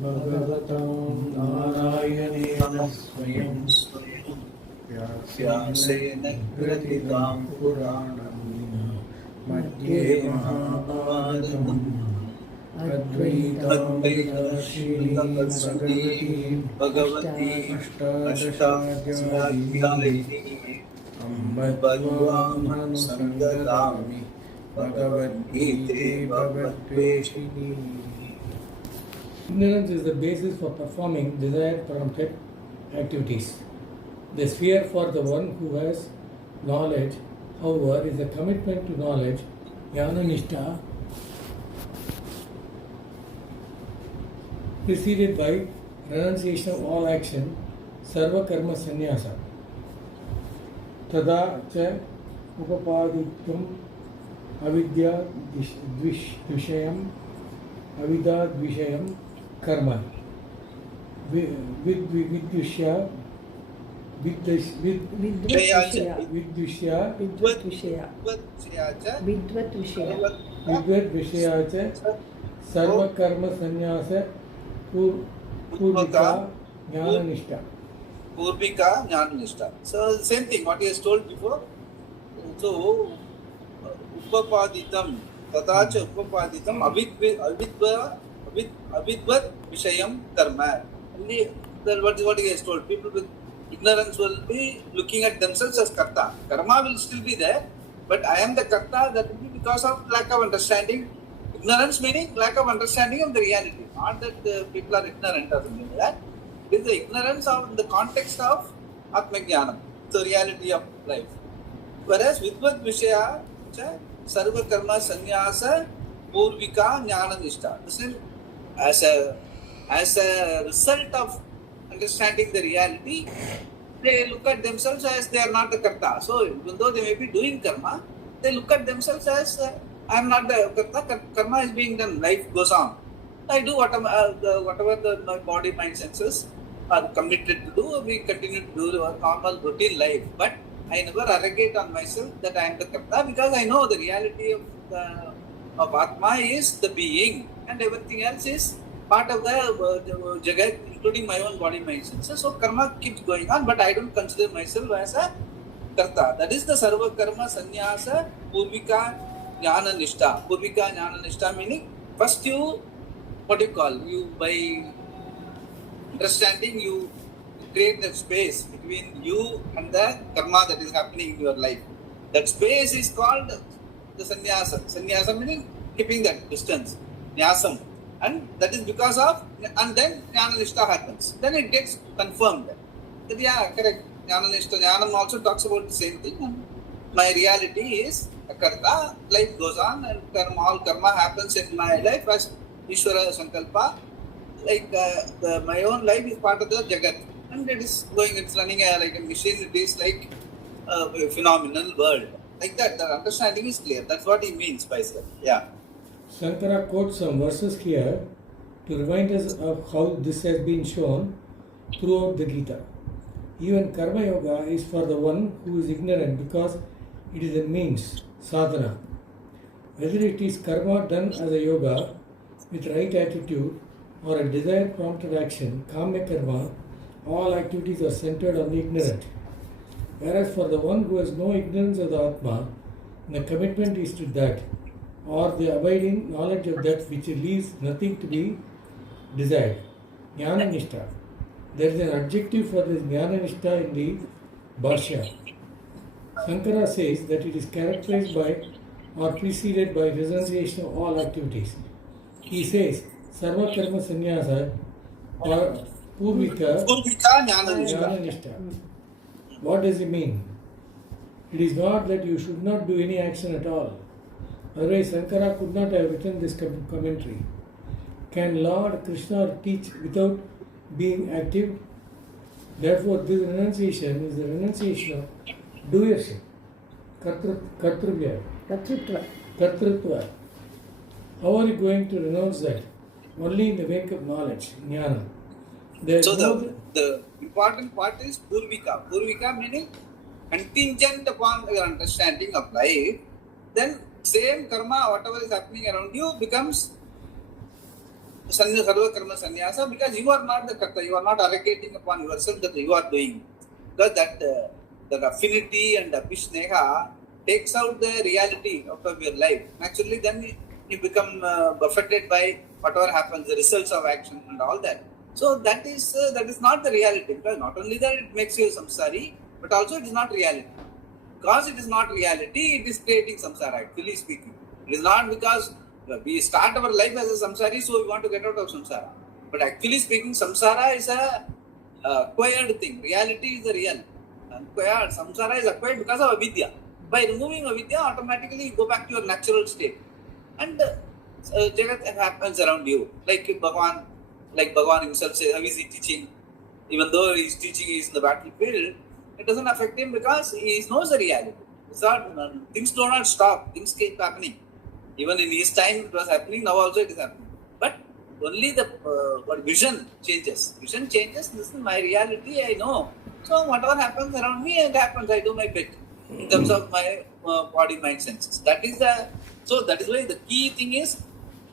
Bhagavatam Narayana Swayam Vyasena Gratitam Puranam Madhye Mahabharatam Advaitamritarshinim Bhagavati Ashtadashadyadini Ambadvam Sangadami Bhagavad Gita Bhagavatveshini. Ignorance is the basis for performing desire-prompted activities. The sphere for the one who has knowledge, however, is a commitment to knowledge, jnana nishtha, preceded by renunciation of all action, sarva karma sannyasa. Tada cha upapaditum avidya dvishayam avidya dvishayam karma vidyusya vidvat vishaya sarva karma sannyasa purvika jnana nishtha. Purvika jnana nishtha. So same thing what he has told before. So upapaditam tatacha upapaditam avidvat vishayam karma. Only what he has told. People with ignorance will be looking at themselves as karta. Karma will still be there, but I am the karta. That will be because of lack of understanding. Ignorance meaning lack of understanding of the reality. Not that the people are ignorant or something like that. It is the ignorance of the context of Atmajnanam, the reality of life. Whereas Vidvat Vishaya, Sarva Karma Sannyasa, Purvika Jnana Nishtha. This is as a result of understanding the reality, they look at themselves as they are not the karta. So even though they may be doing karma, they look at themselves as I am not the karta. Karma is being done. Life goes on. I do whatever my body, mind, senses are committed to do. We continue to do our normal routine life. But I never arrogate on myself that I am the karta because I know the reality of Atma is the being and everything else is part of the Jagat, including my own body, mind, senses. So karma keeps going on, but I don't consider myself as a karta. That is the sarva karma sannyasa purvika jnana nishtha. Purvika jnana nishtha meaning first you, by understanding, you create that space between you and the karma that is happening in your life. That space is called the sannyasa. Sannyasa meaning keeping that distance. Nyasam. And that is because of, and then jnana nishtha happens. Then it gets confirmed. That yeah, correct. Jnana nishtha, jnanam also talks about the same thing. And my reality is a karta, life goes on and all karma happens in my life as Ishvara Sankalpa. Like my own life is part of the Jagat. And it is going, it's running like a machine, it is like a phenomenal world. Like that, the understanding is clear. That's what he means by that. Yeah. Shankara quotes some verses here to remind us of how this has been shown throughout the Gita. Even Karma Yoga is for the one who is ignorant because it is a means, sadhana. Whether it is karma done as a yoga with right attitude or a desire-prompted action, kamya karma, all activities are centered on the ignorant. Whereas for the one who has no ignorance of the Atma, the commitment is to that, or the abiding knowledge of that which leaves nothing to be desired. Jnana nishtha. There is an adjective for this jnana nishtha in the Bhashya. Shankara says that it is characterized by or preceded by renunciation of all activities. He says, Sarva Karma Sannyasa or Purvika Jnana Nishtha. What does it mean? It is not that you should not do any action at all. Otherwise, Shankara could not have written this commentary. Can Lord Krishna teach without being active? Therefore, this renunciation is the renunciation of doership, kartrutva. How are you going to renounce that? Only in the wake of knowledge, jnana. So the important part is purvika. Purvika meaning contingent upon your understanding of life. Then same karma, whatever is happening around you, becomes sarva karma sannyasa, because you are not the karta, you are not allocating upon yourself that you are doing. Because that affinity and abhisneha takes out the reality out of your life. Naturally, then you become buffeted by whatever happens, the results of action and all that. So that is not the reality. Because not only that it makes you samsari, but also it is not reality. Because it is not reality, it is creating samsara, actually speaking. It is not because we start our life as a samsari, so we want to get out of samsara. But actually speaking, samsara is a acquired thing. Reality is the real. Acquired. Samsara is acquired because of avidya. By removing avidya, automatically you go back to your natural state. And Jagat happens around you. Like Bhagavan himself says, how is he teaching? Even though his teaching is in the battlefield, it doesn't affect him because he knows the reality. It's not, things do not stop. Things keep happening. Even in his time it was happening, now also it is happening. But only the vision changes. Vision changes. This is my reality, I know. So whatever happens around me, it happens. I do my bit in terms of my body, mind, senses. That is why the key thing is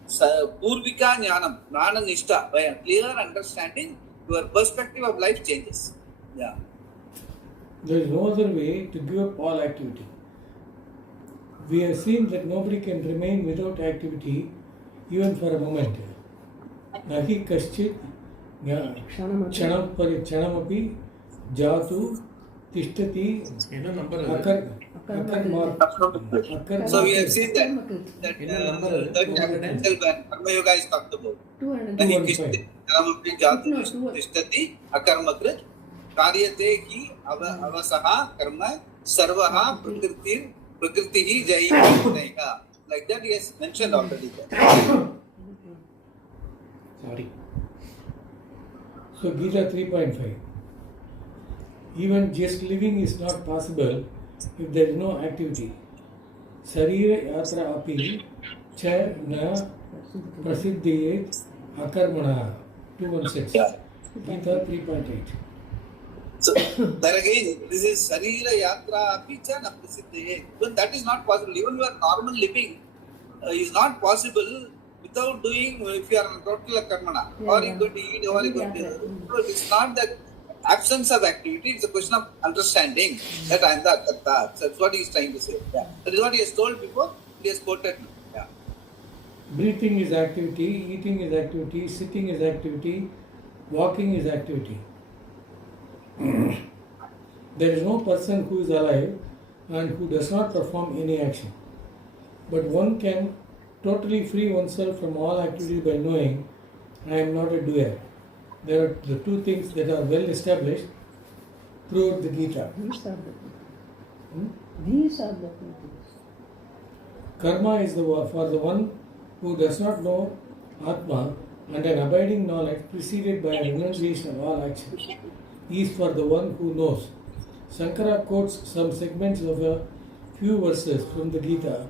Purvika Jnanam, Jnana Nishta. By a clear understanding, your perspective of life changes. Yeah. There is no other way to give up all activity. We have seen that nobody can remain without activity even for a moment. Nahi kaschit chanamapi jatu tishtati akar. So we have seen that Karma Yoga is talked about. Nahi kaschit chanamapi jatu tishtati akarmakrit karyate ki avasaha karma sarvaha prakriti jai. Like that he has mentioned already there. Sorry. So Gita 3.5. Even just living is not possible if there is no activity. Sarira yatra api cha na prasiddhiyet akarmana. 216. Yeah. Gita 3.8. So there again, this is Sarira Yatra Apicha na Prasiddhe. But that is not possible. Even your normal living is not possible without doing, if you are on total karmana, or you going to eat, or you going to. So it's not the absence of activity, it's a question of understanding that I am the Karta. So that's what he is trying to say. Yeah. That is what he has told before, he has quoted. Yeah. Breathing is activity, eating is activity, sitting is activity, walking is activity. There is no person who is alive and who does not perform any action. But one can totally free oneself from all activity by knowing, I am not a doer. There are the two things that are well established throughout the Gita. These are the two things. Karma is for the one who does not know Atma, and an abiding knowledge preceded by a renunciation of all action is for the one who knows. Shankara quotes some segments of a few verses from the Gita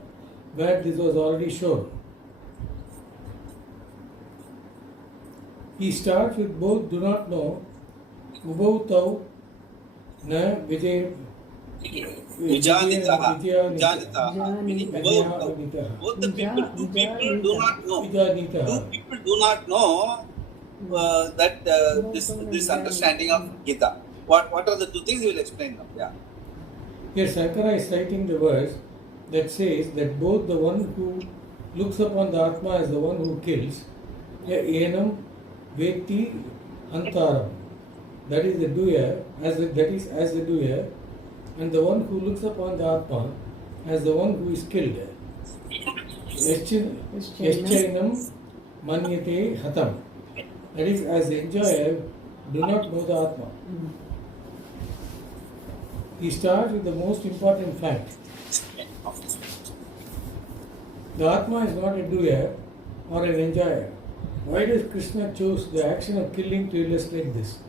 where this was already shown. He starts with both do not know, ubhautau na vijay Vijanitaha. Meaning both the people, two people do not know. Two people do not know that this understanding of Gita. What are the two things? We will explain now. Yeah. Here Shankara is citing the verse that says that both the one who looks upon the Atma as the one who kills, enam veti antaram, that is the doer, as the doer, and the one who looks upon the Atma as the one who is killed. Yaschainam manyate hatam, that is, as the enjoyer do not know the Atma. He starts with the most important fact. The Atma is not a doer or an enjoyer. Why does Krishna choose the action of killing to illustrate this?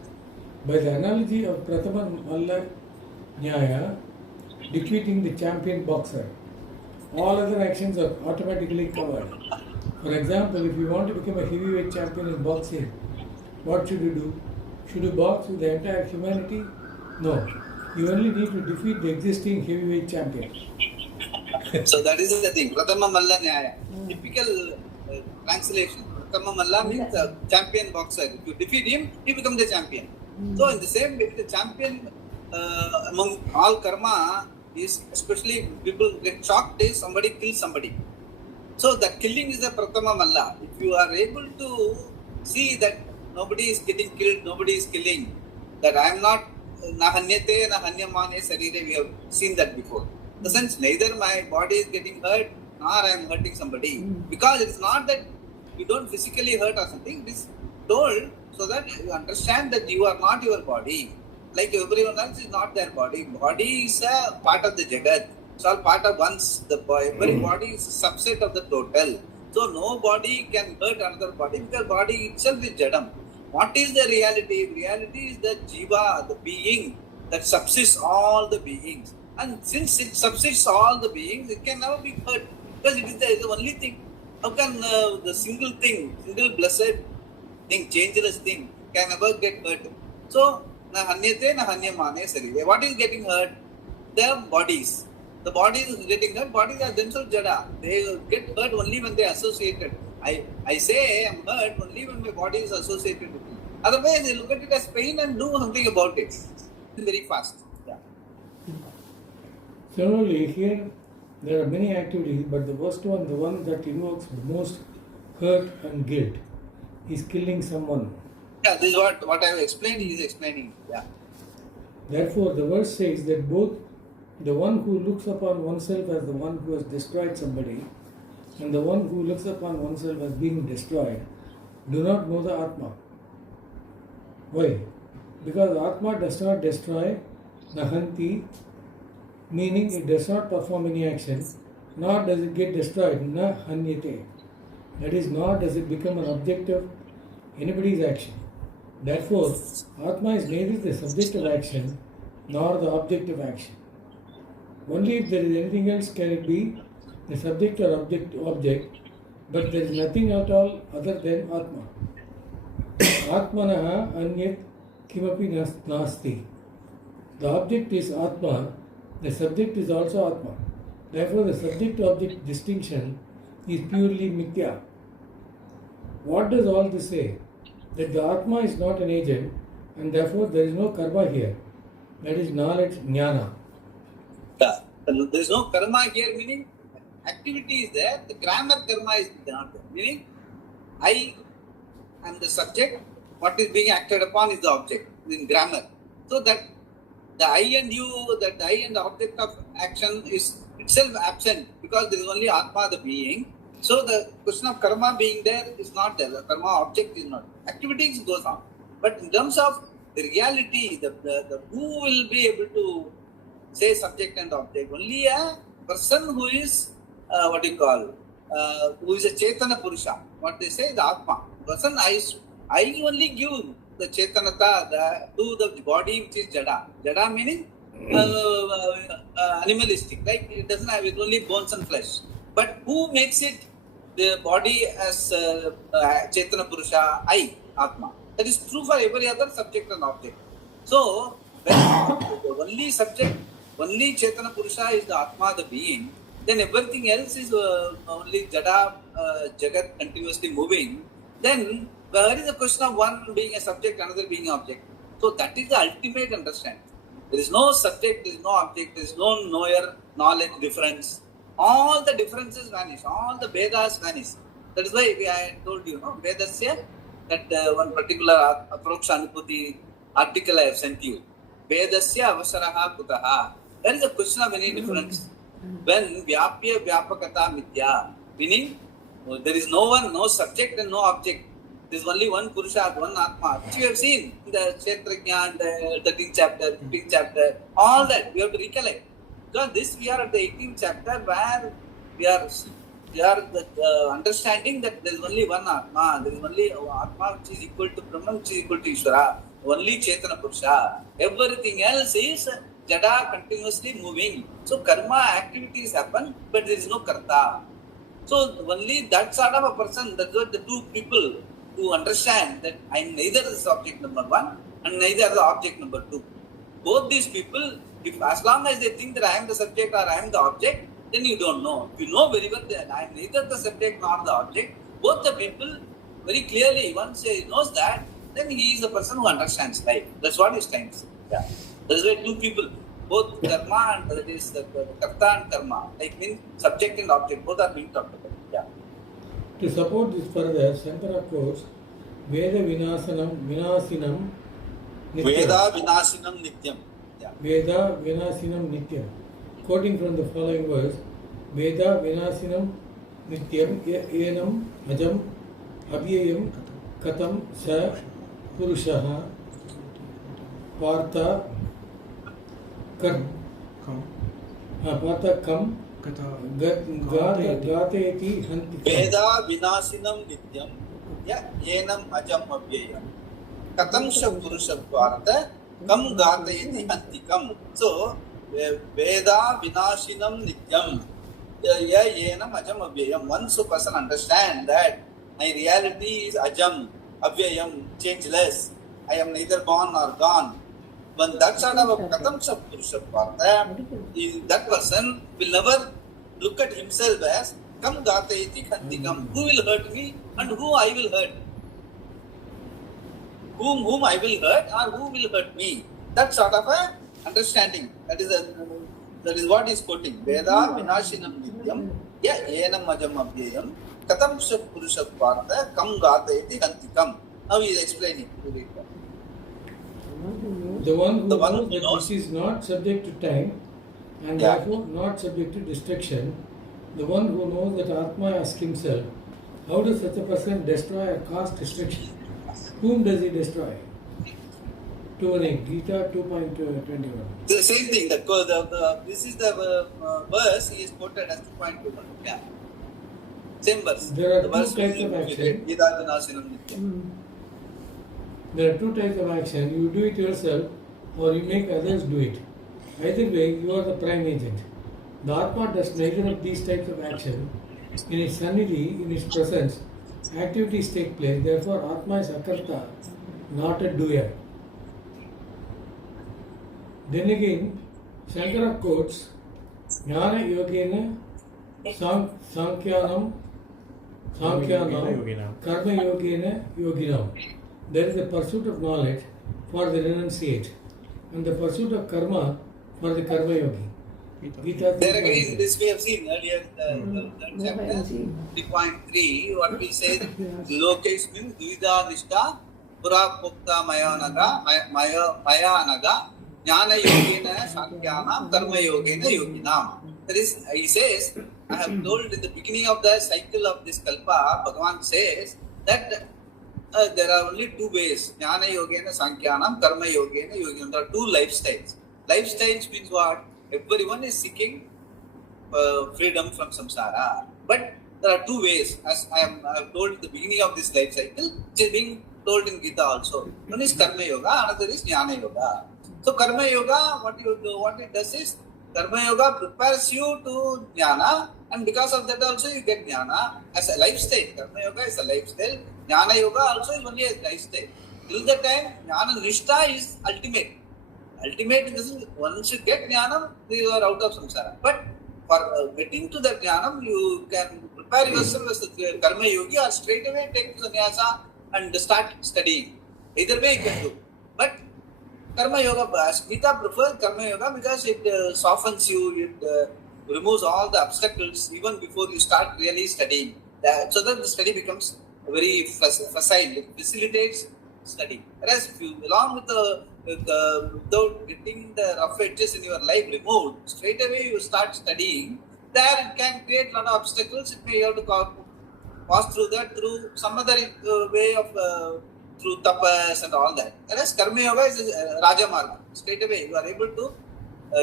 By the analogy of Prathama Malla Nyaya defeating the champion boxer, all other actions are automatically covered. For example, if you want to become a heavyweight champion in boxing, what should you do? Should you box with the entire humanity? No. You only need to defeat the existing heavyweight champion. So that is the thing. Prathama Malla Nyaya. Typical translation. karma malla means champion boxer. If you defeat him, he becomes the champion. So in the same way, the champion among all karma is, especially people get shocked if somebody kills somebody. So the killing is the pratama malla. If you are able to see that nobody is getting killed, nobody is killing, that I am not na hanyate na hanyamane sarire, we have seen that before. In the sense, neither my body is getting hurt nor I am hurting somebody. Because it is not that you don't physically hurt or something, it is told so that you understand that you are not your body. Like everyone else is not their body. Body is a part of the Jagat. It's all part of one's. Every body is a subset of the total. So no body can hurt another body because body itself is Jadam. What is the reality? Reality is the Jiva, the being that subsists all the beings. And since it subsists all the beings, it can never be hurt because it is the only thing. How can the single thing, single blessed thing, changeless thing can never get hurt? So, na hanyate na hanyamane sarire. What is getting hurt? The bodies. The bodies is getting hurt. Bodies are themselves jada. They get hurt only when they are associated. I say I am hurt only when my body is associated with me. Otherwise, they look at it as pain and do something about it. Very fast. Yeah. Similarly, here there are many activities, but the worst one, the one that invokes most hurt and guilt, is killing someone. Yeah, this is what I have explained, he is explaining. Yeah. Therefore, the verse says that both the one who looks upon oneself as the one who has destroyed somebody and the one who looks upon oneself as being destroyed do not know the Atma. Why? Because Atma does not destroy, nahanti, meaning it does not perform any action, nor does it get destroyed, na hanyate. That is, nor does it become an object of anybody's action. Therefore, Atma is neither the subject of action nor the object of action. Only if there is anything else can it be the subject or object, but there is nothing at all other than Atma. Atmanaha anyat kimapi nasti. The object is Atma, the subject is also Atma. Therefore, the subject-object distinction is purely mithya. What does all this say? That the Atma is not an agent and therefore there is no karma here. That is knowledge, jnana. Yeah. There is no karma here, meaning activity is there, the grammar karma is not there. Meaning, I am the subject, what is being acted upon is the object in grammar. So that the I and you, that the I and the object of action is itself absent because there is only Atma, the being. So the question of karma being there is not there. The karma object is not. Activities goes on. But in terms of the reality, the who will be able to say subject and object? Only a person who is who is a Chetana Purusha. What they say, the Atma. Person I only give the Chetanata to the body which is Jada. Jada meaning animalistic. Like it doesn't have, it's only bones and flesh. But who makes it the body as Chetana Purusha? I, Atma. That is true for every other subject and object. So, when the only subject, only Chetana Purusha is the Atma, the being, then everything else is only Jada, Jagat continuously moving. Then, where is the question of one being a subject, another being an object? So, that is the ultimate understanding. There is no subject, there is no object, there is no knower, knowledge, difference. All the differences vanish, all the Vedas vanish. That is why I told you, Vedas here, that one particular Aprokshanuputi article I have sent you. Vedasya avasaraha kutaha. There is a question of any difference. When vyapya vyapakata mithya, meaning there is no one, no subject and no object. There is only one Purusha, one Atma, which we have seen in the Kshetrajna and the 13th chapter, 15th chapter, all that we have to recollect. Because this we are at the 18th chapter where we are understanding that there is only one Atma, there is only Atma which is equal to Brahman, which is equal to Ishvara, only Chetana Purusha. Everything else is Jada continuously moving. So karma activities happen, but there is no karta. So only that sort of a person, that's what the two people who understand that I am neither the subject number one and neither the object number two. Both these people, if as long as they think that I am the subject or I am the object, then you don't know. If you know very well that I am neither the subject nor the object, both the people very clearly. Once he knows that, then he is the person who understands life. That's what he's trying to say. Yeah. That's why two people, both karma and that is the karta and karma, like means subject and object, both are being talked about. Yeah. To support this further, Shankara quotes Veda Vinasinam Nityam. Veda Vinasinam Nityam. Yeah. Veda Vinasinam Nityam. Quoting from the following verse, Veda Vinasinam Nityam Enam Ajam Abhyayam Katam Sa Purushaha Partha Kam Gatayati Hantikam. Veda Vinasinam Nityam Enam Ajam Abhyayam Katam Sa Purusha Partha Kam Gatayati Hantikam. So, Veda Vinashinam Nityam Yenam Ajam Abhyayam. Once a person understands that my reality is Ajam, Abhyayam, changeless, I am neither born nor gone. When that sort of a Katam Purusha Partha, that person will never look at himself as Kam Gatayati Hantikam. Who will hurt me and who I will hurt? Whom I will hurt or who will hurt me? That sort of a understanding. That is what he is quoting. Veda Vinashinam Nityam Yenam Ajam Abhyayam Katam Purusha Partha Kam Gatayati Hantikam. Now he is explaining. The one who knows that this is not subject to time and therefore not subject to destruction, the one who knows that Atma asks himself, how does such a person destroy or cause destruction? Whom does he destroy? 2.18, Gita 2.21. The same thing. This is the verse he is quoted as 2.21. Yeah. Same verse. There are two types of action. There are two types of action. You do it yourself or you make others do it. Either way, you are the prime agent. The Atma does neither of these types of action. In its sannidhi, in its presence, activities take place. Therefore, Atma is akarta, not a doer. Then again, Shankara quotes Jnana Yogena Sankhyanam Karma Yogena Yoginam. There is the pursuit of knowledge for the renunciate and the pursuit of karma for the karma yogi. Gita there again, this we have seen earlier in the chapter 3.3. What we say, Lokesh means Dvida Nishta Pura Pukta Mayanaga Jnana Yogena Sankyanam Karma Yogena Yoginam. That is, he says, I have told in the beginning of the cycle of this Kalpa, Bhagavan says that there are only two ways, Jnana Yogena Sankhyanam, Karma Yogena Yoginam. There are two lifestyles. Lifestyles means what? Everyone is seeking freedom from samsara. But there are two ways, as I have told at the beginning of this life cycle, which is being told in Gita also. One is Karma Yoga, another is Jnana Yoga. So Karma Yoga, what it does is, Karma Yoga prepares you to Jnana, and because of that also you get Jnana as a lifestyle. Karma Yoga is a lifestyle. Jnana Yoga also is only a lifestyle. Till the time, Jnana Nishta is ultimate. Ultimate in the sense, once you get Jnanam, you are out of samsara. But for getting to that Jnanam, you can prepare yourself as a Karma Yogi or straight away take sannyasa and start studying. Either way you can do. But Karma Yoga, Gita prefers Karma Yoga because it softens you, it removes all the obstacles even before you start really studying. So that the study becomes very facile, it facilitates study. Whereas if you, along with without getting the rough edges in your life removed, straight away you start studying, there it can create a lot of obstacles. It may have to pass through that through some other way of through tapas and all that. Whereas Karma Yoga is Raja Marga. Straight away you are able to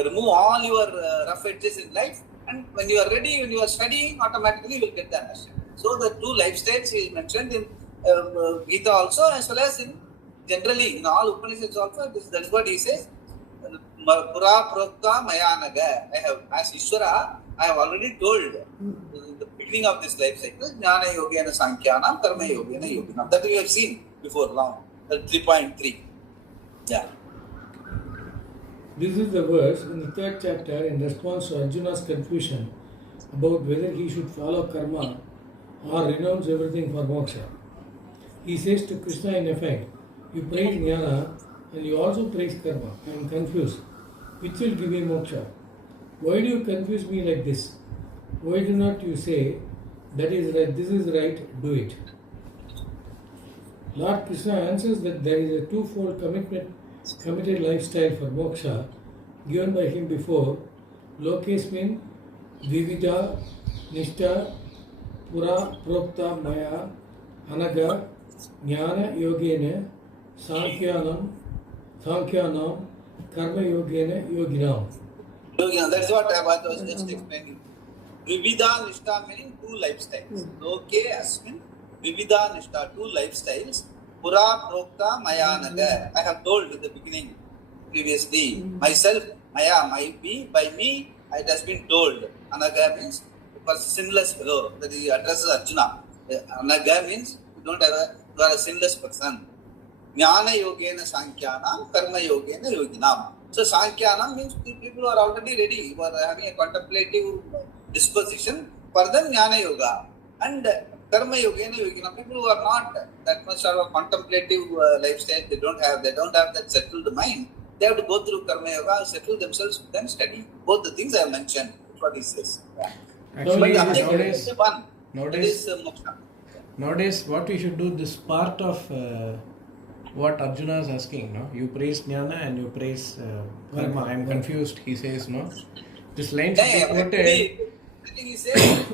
remove all your rough edges in life, and when you are ready, when you are studying, automatically you will get the understanding. So the two lifestyles is mentioned in Gita also, as well as in generally in all Upanishads also. That is what he says. Pura Prokta Mayanaga. I have, as Ishvara, I have already told in the beginning of this life cycle, Jnana Yogena Sankhyanam, Karma Yogena Yoginam. That we have seen before long. 3.3. Yeah. This is the verse in the third chapter in response to Arjuna's confusion about whether he should follow karma or renounce everything for moksha. He says to Krishna in effect, you praise jnana and you also praise karma. I am confused. Which will give me moksha? Why do you confuse me like this? Why do not you say, that is right, this is right, do it? Lord Krishna answers that there is a twofold committed lifestyle for moksha given by him before. Lokesmin Vivida Nishta Pura Prokta Maya Anaga Jnana Yogena Sankhyanam Karma Yogena Yoginam. Yogina, that's what I was just explaining. Vivida Nishta meaning two lifestyles. Loke Asmin Vivida Nishta, two lifestyles. Pura Prokta Maya Naga. I have told in the beginning previously. Myself, Maya, by me, it has been told. Anaga means a sinless fellow. That he addresses Arjuna. Anaga means you are a sinless person. Jnana Yogena Sankhyanam, Karma Yogena Yoginam. So Sankhyanam means people who are already ready, who are having a contemplative disposition for the Jnana Yoga. And Karma Yogena Yoginam, people who are not that much of a contemplative lifestyle, they don't have that settled mind. They have to go through Karma Yoga, settle themselves, then study. Both the things I have mentioned. That's what he says. Yeah. Actually, nowadays, nowadays, what we should do, this part of what Arjuna is asking, no? You praise jnana and you praise karma. I am confused, he says, no? This line should be quoted. I think he says,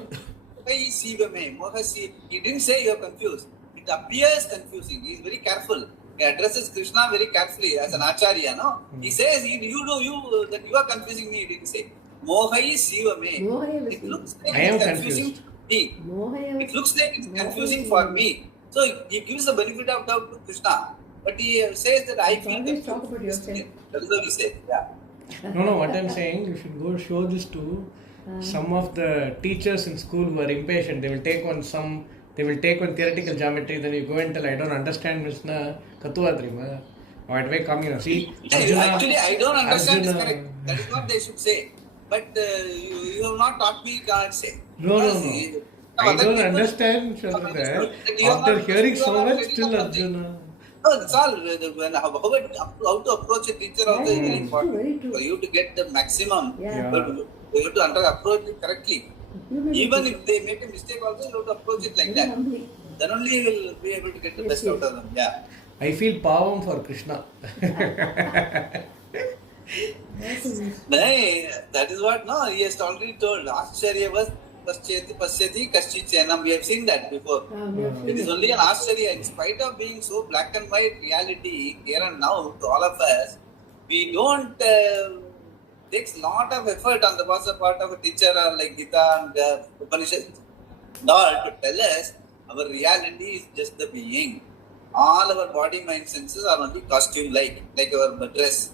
he didn't say you are confused. It appears confusing. He is very careful. He addresses Krishna very carefully as an acharya, no? He says, that you are confusing me, he didn't say. Mohai Sivame. It looks like it's confusing for me. It looks like it's confusing for me. So he gives the benefit of doubt to Krishna. But he says that I feel confused. Talk about yourself. That is what he says. Yeah. No, what I am saying, you should go show this to some of the teachers in school who are impatient. They will take one theoretical geometry, then you go and tell, I don't understand, Krishna, Katuva Trima. Or at way come, see. Arjuna, actually, I don't understand is correct. That is what they should say. But you have not taught me, you can't say. No. I don't understand, Chandra. After hearing so much, still Arjuna. No, it's all how to approach a teacher also is very important. For you to get the maximum, but you have to approach it correctly. Even if they make a mistake also, you have to approach it like that. Then only you will be able to get the best out of them. Yeah. I feel pavam for Krishna. That is what, no, he has already told. Ascharya was Pasyati Kaschichenam. We have seen that before. It is only an Ascharya. In spite of being so black and white reality here and now to all of us, we don't takes a lot of effort on the part of a teacher or like Gita and Upanishad to tell us our reality is just the being. All our body, mind, senses are only costume like our dress.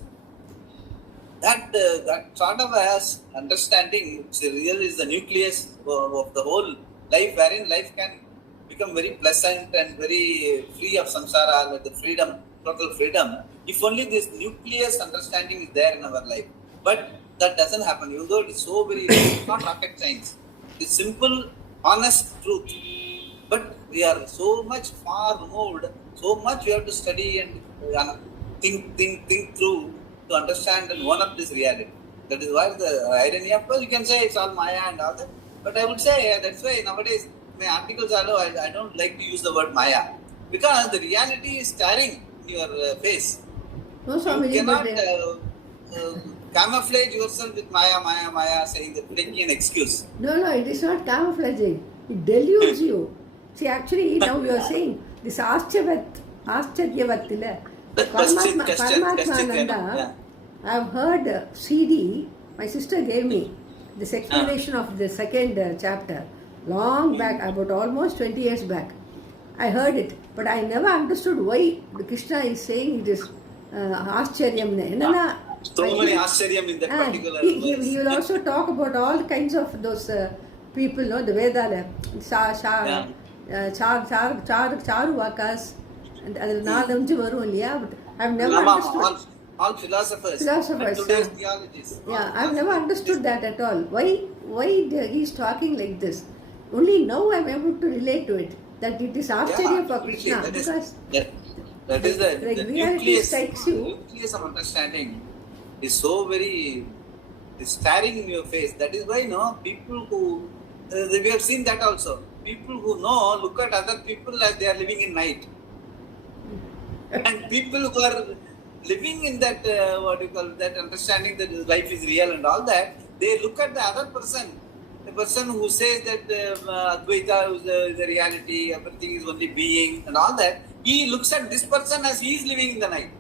That sort of as understanding, which really is the nucleus of the whole life, wherein life can become very pleasant and very free of samsara, with the freedom, total freedom, if only this nucleus understanding is there in our life. But that doesn't happen, even though it is so very, it's not rocket science. It's simple, honest truth. But we are so much far removed, so much we have to study and think through to understand and own up this reality. That is why the irony, of course, you can say it's all Maya and all that. But I would say that's why nowadays my articles are I don't like to use the word Maya. Because the reality is staring in your face. No, Swami, you cannot camouflage yourself with Maya, saying that taking an excuse. No, it is not camouflaging. It deludes you. See, actually, now you are saying this Ascharyavatila. Paramatmananda, I have heard CD, my sister gave me this explanation of the second chapter, long back, about almost 20 years back. I heard it, but I never understood why Krishna is saying it is Ascharyam. So many Ascharyam in that particular he will also talk about all kinds of those people, no, the Vedala, Charuvakas, and but I've never understood. All philosophers. And today's theologies. Yeah, I've never understood that at all. Why he is talking like this? Only now I'm able to relate to it. that it is Ashcharya for completely. Krishna, That is, because that is the reality nucleus, strikes you. nucleus of understanding is so very is staring in your face. That is why people who we have seen that also. People who know look at other people as they are living in night, and people who are living in that that understanding that life is real and all that, they look at the other person, the person who says that Advaita is the reality, everything is only being and all that. He looks at this person as he is living in the night.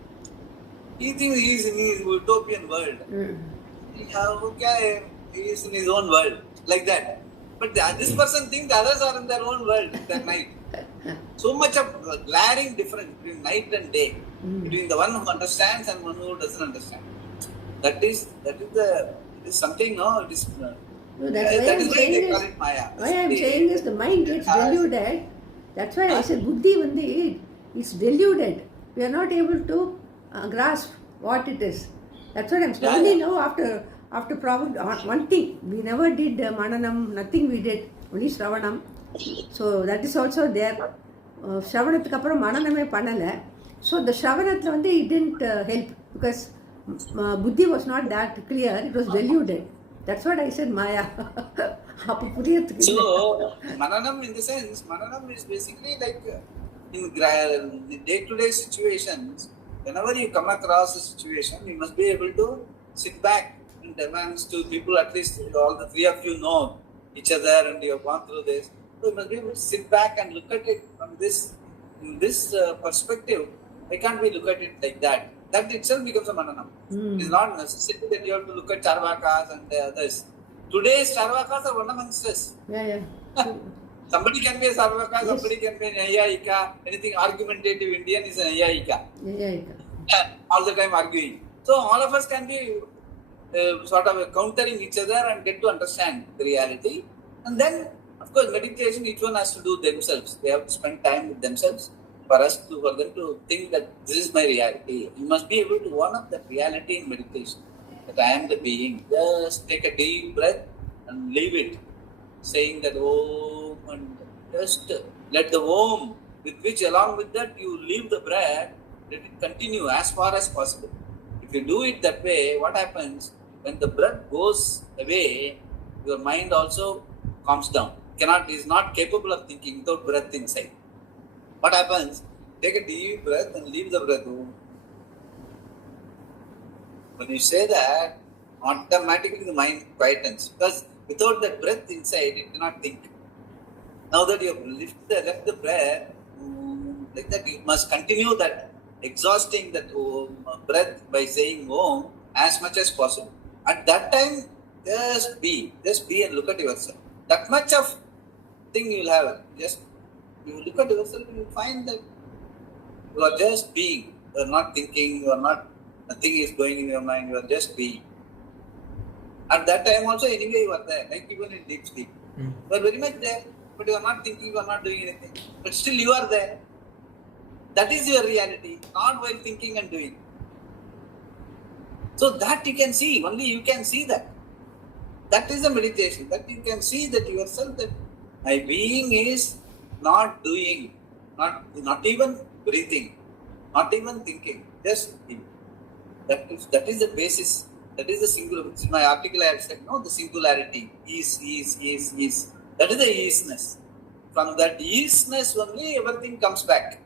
He thinks he is in his utopian world. He is in his own world, like that. But this person thinks the others are in their own world, that night. So much of glaring difference between night and day, between the one who understands and one who doesn't understand. That is something. No, it is. No, that's why That I'm is why saying they is, call it Maya. why I'm saying is the mind gets deluded. That's why I said Buddhi it's deluded. We are not able to grasp what it is. That's what I'm slowly now after probably one thing. We never did Mananam, nothing we did, only Shravanam. So that is also there. Shravanatthukku appuram Mananame pannala. So the Shravanathla it didn't help because Buddhi was not that clear, it was deluded. That's what I said, Maya. So, Mananam in the sense, Mananam is basically like in day-to-day situations, whenever you come across a situation, you must be able to sit back and demands to people, at least all the three of you know each other and you have gone through this. So you must be able to sit back and look at it from this perspective. Why can't we look at it like that? That itself becomes a Mananam. It is not necessary that you have to look at Charvakas and others. Today's Charvakas are one amongst us. Yeah. Somebody can be a Charvaka, somebody can be an Nayayika. Anything argumentative Indian is an Nayayika. All the time arguing. So all of us can be sort of countering each other and get to understand the reality. And then, of course, meditation, each one has to do themselves. They have to spend time with themselves for them to think that this is my reality. You must be able to one up that reality in meditation. That I am the being. Just take a deep breath and leave it. Saying that Om, and just let the Om, with which along with that you leave the breath, let it continue as far as possible. If you do it that way, what happens? When the breath goes away, your mind also calms down. Is not capable of thinking without breath inside. What happens? Take a deep breath and leave the breath. When you say that, automatically the mind quietens. Because without that breath inside, it cannot think. Now that you have left the breath, like that, you must continue that, exhausting that breath by saying Om as much as possible. At that time, just be and look at yourself. That much of thing you will have. Just you look at yourself and you find that you are just being. You are not thinking, nothing is going in your mind, you are just being. At that time also, anyway, you are there, like even in deep sleep. You are very much there, but you are not thinking, you are not doing anything. But still you are there. That is your reality, not while thinking and doing. So that you can see, only you can see that. That is a meditation, that you can see that yourself, that my being is not doing, not even breathing, not even thinking, just being. That is the basis. That is the singular. In my article I have said, the singularity is. That is the easiness. From that easiness only everything comes back.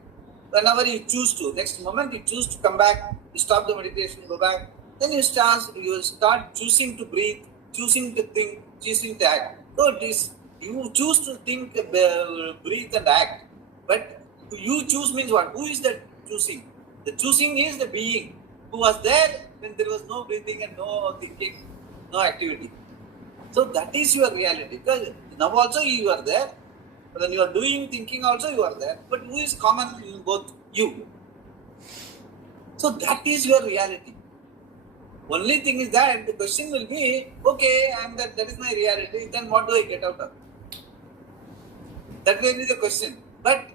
Whenever you choose to, next moment you choose to come back, you stop the meditation, you go back, then you start choosing to breathe, choosing to think, choosing to act. So you choose to think, breathe and act. But you choose means what? Who is that choosing? The choosing is the being who was there when there was no breathing and no thinking, no activity. So that is your reality. Because now also you are there. When you are doing thinking also you are there. But who is common in both? You. So that is your reality. Only thing is that the question will be, okay, that is my reality, then what do I get out of it? That will be the question. But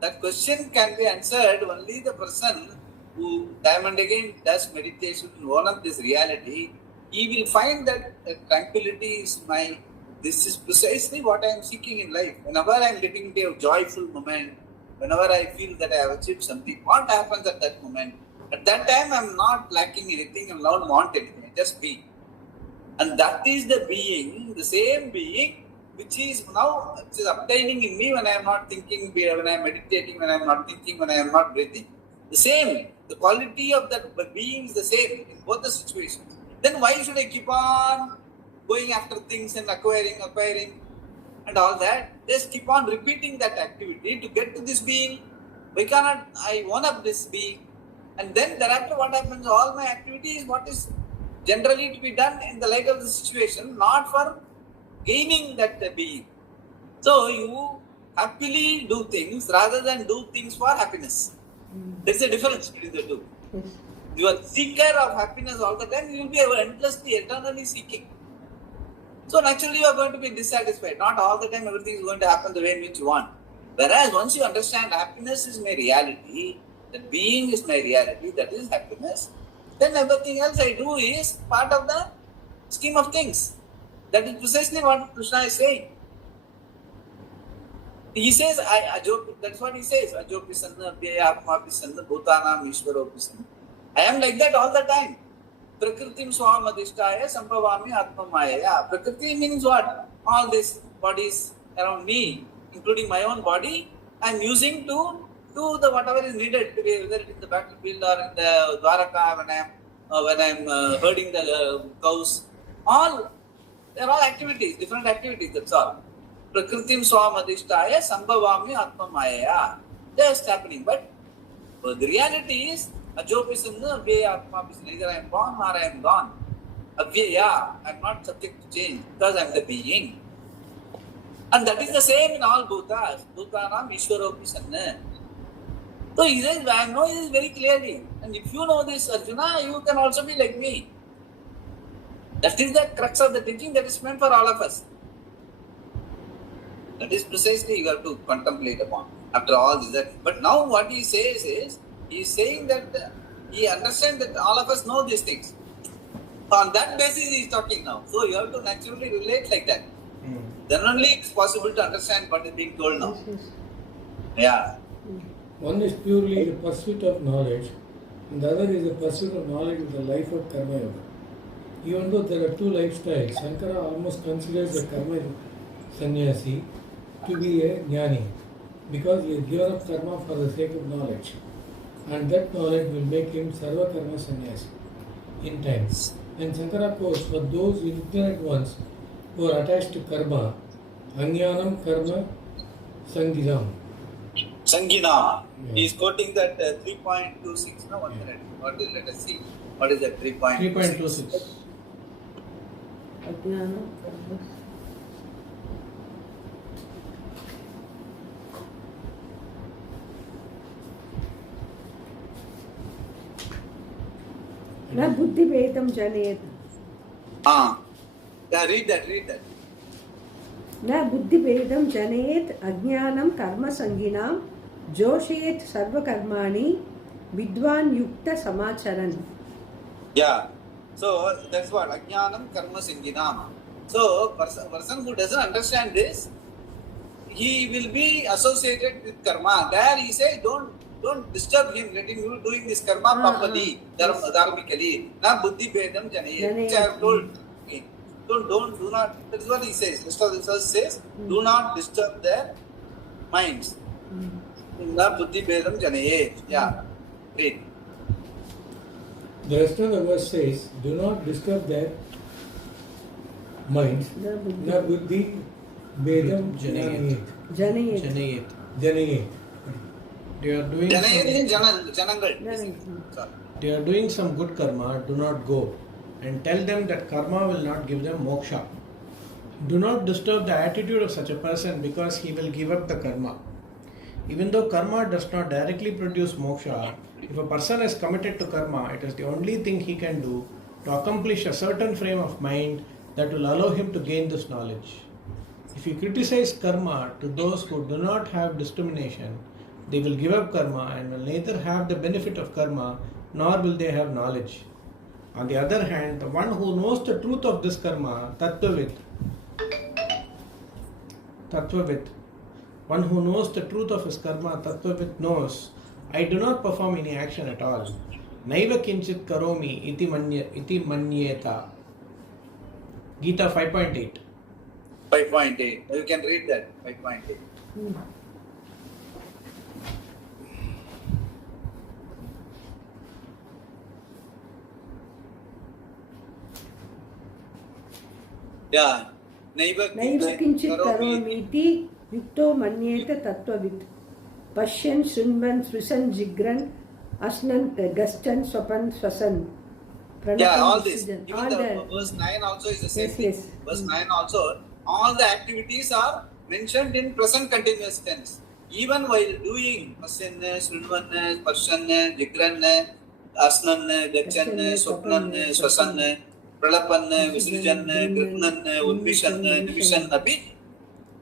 that question can be answered only the person who time and again does meditation to own up this reality. He will find that tranquility is my This is precisely what I am seeking in life. Whenever I am getting into a joyful moment, whenever I feel that I have achieved something, what happens at that moment? At that time, I am not lacking anything, I am not want anything, I just be. And that is the being, the same being, which is now obtaining in me when I am not thinking, when I am meditating, when I am not thinking, when I am not breathing. The same, the quality of that being is the same in both the situations. Then why should I keep on going after things and acquiring and all that? Just keep on repeating that activity to get to this being. Why cannot I own up this being? And then thereafter what happens, all my activity is what is generally to be done in the light of the situation, not for gaining that being. So you happily do things rather than do things for happiness. There's a difference between the two. Yes. You are seeker of happiness all the time, you will be endlessly, eternally seeking. So naturally you are going to be dissatisfied. Not all the time everything is going to happen the way in which you want. Whereas once you understand happiness is my reality, that being is my reality, that is happiness, then everything else I do is part of the scheme of things. That is precisely what Krishna is saying. He says, that's what he says. Ajopisanna, Vyayatmapisanna, Bhutanam, Ishvaropisanna. I am like that all the time. Prakritim Swamadhishtaya, Sambhavami Atmamaya. Prakriti means what? All these bodies around me, including my own body, I am using to do the whatever is needed, whether in the battlefield or in the Dwaraka when I am herding the cows. They are all activities, different activities, that's all. Prakritim Swamadhishtaya, Sambhavami Atmamaya. Just happening. But the reality is, Ajopisanna, Vyayatmapisanna. Either I am born or I am gone. Avyaya, I am not subject to change because I am the being. And that is the same in all bhutas. Bhutanam Ishvaropisanna. So he says, I know this very clearly. And if you know this, Arjuna, you can also be like me. That is the crux of the teaching that is meant for all of us. That is precisely you have to contemplate upon after all this. But now what he says is, he is saying that he understands that all of us know these things. On that basis he is talking now. So you have to naturally relate like that. Then only it is possible to understand what is being told now. Yeah. One is purely the pursuit of knowledge, and the other is the pursuit of knowledge with the life of Karma Yoga. Even though there are two lifestyles, Shankara almost considers the Karma Sannyasi to be a jnani, because he has given up karma for the sake of knowledge, and that knowledge will make him Sarva Karma Sannyasi in time. And Shankara quotes, for those ignorant ones who are attached to karma, Ajnanam Karma Sanginam. Sangina. Yeah. He is quoting that 3.26. No, 1 minute. What is, let us see. What is that 3.26? 3.26. Ajnana karma. न बुद्धि भेदम जनयेत. Yeah, read that. न बुद्धि भेदम जनयेत अज्ञानम कर्म संगिनाम जोशयेत सर्व कर्माणि विद्वान युक्त समाचरन्. Yeah. So that's what Ajnanam Karma Sanginam. So person who doesn't understand this, he will be associated with karma. There he says, don't disturb him, let him doing this karma papadi, dharmically. Na buddhi bedam janaye. Which I have told. Do not. That is what he says. Rest of the verse says, do not disturb their minds. Na buddhi bedam janaye. Yeah. Read. The rest of the verse says, do not disturb their minds. Na buddhi bedam Janayet. janayet. They are doing they are doing some good karma, do not go and tell them that karma will not give them moksha. Do not disturb the attitude of such a person because he will give up the karma. Even though karma does not directly produce moksha, if a person is committed to karma, it is the only thing he can do to accomplish a certain frame of mind that will allow him to gain this knowledge. If you criticize karma to those who do not have discrimination, they will give up karma and will neither have the benefit of karma nor will they have knowledge. On the other hand, the one who knows the truth of this karma, Tattvavid, tattvavit. One who knows the truth of his karma, tattvavit knows, I do not perform any action at all. Naiva kinchit karomi iti manyeta. Gita 5.8. 5.8. You can read that. 5.8. Yeah. Naiva kinchit karomi iti yukto manyeta tattvavit. Pashyan shrinvan srisan jigran asnan gaschan swapan swasan. Yeah, all this. Even the verse 9 also is the same thing. Yes. Verse 9 also, all the activities are mentioned in present continuous tense. Even while doing Pasyan, Srinvan, Parshan, Jigran, Asnan, Gachan, Swapnan, Swasan, Pralapan, Visrijan, Grihnan, Udvishan, Divishan, Abhi,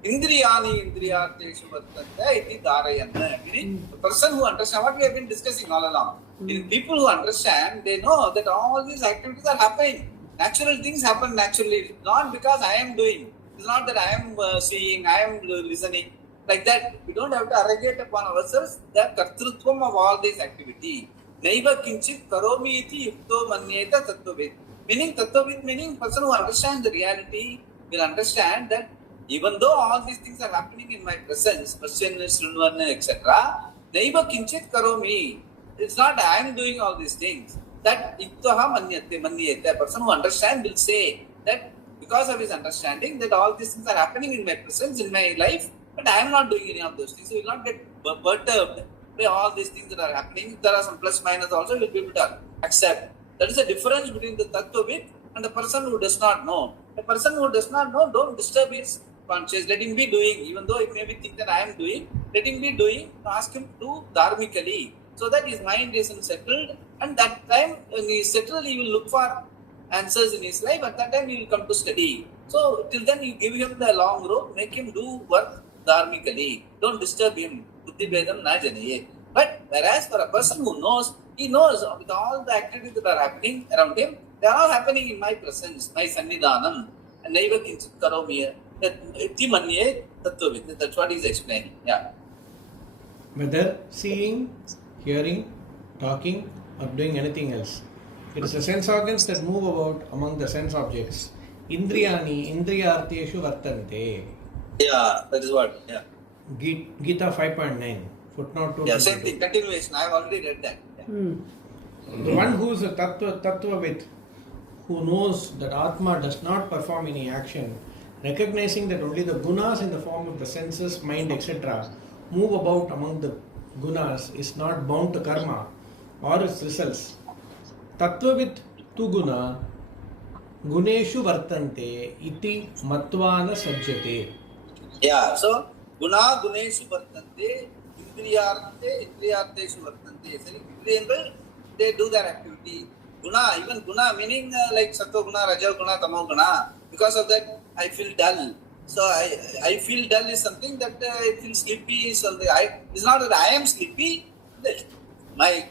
Indriyani, Indriyarteshu Vartanta, iti Dharayan. Meaning, the person who understands what we have been discussing all along. People who understand, they know that all these activities are happening. Natural things happen naturally, not because I am doing. It's not that I am seeing, I am listening. Like that, we don't have to arrogate upon ourselves the kartrutvam of all these activity. Naiva kinchit karomi iti yukto manyeta tattvavit. Meaning tattvavit, meaning person who understands the reality will understand that even though all these things are happening in my presence, Pasyan, Srinvan, etc., naiva kinchit karomi. It's not I am doing all these things. That yuktaha manyete. A person who understands will say that because of his understanding that all these things are happening in my presence, in my life, but I am not doing any of those things. So he will not get perturbed by all these things that are happening. If there are some plus minus also, he will be able to accept. That is the difference between the tattvavit and the person who does not know. A person who does not know, don't disturb his conscience. Let him be doing. Even though it may be think that I am doing, let him be doing. Ask him to do dharmically, so that his mind isn't settled. And that time when he is settled, he will look for answers in his life. At that time, he will come to study. So till then, you give him the long rope, make him do work dharmically. Don't disturb him. Buddhi bedam na janaye. But whereas for a person who knows, he knows with all the activities that are happening around him, they are all happening in my presence, my sannidhanam. And naiva kinchit karomi iti manye tattvavit. That's what he is explaining. Yeah. Whether seeing, hearing, talking, or doing anything else. It is the sense organs that move about among the sense objects. Indriyani, indriyarteshu vartante. Yeah, that is what. Yeah. Gita 5.9, footnote 2. Yeah, same thing. Continuation. I have already read that. Yeah. The one who is a tattvavit, who knows that Atma does not perform any action, recognizing that only the gunas in the form of the senses, mind, etc. move about among the gunas, is not bound to karma or its results. Tattvavit tu guna guneshu vartante iti matvana sajjate. Yeah, so guna guneshu vartante, indriyarteshu vartante. So indriyangal, they do their activity. Guna, even guna meaning like sattva guna, raja guna, tamo guna. Because of that, I feel dull. So I feel dull is something that I feel sleepy. Something it's not that I am sleepy. My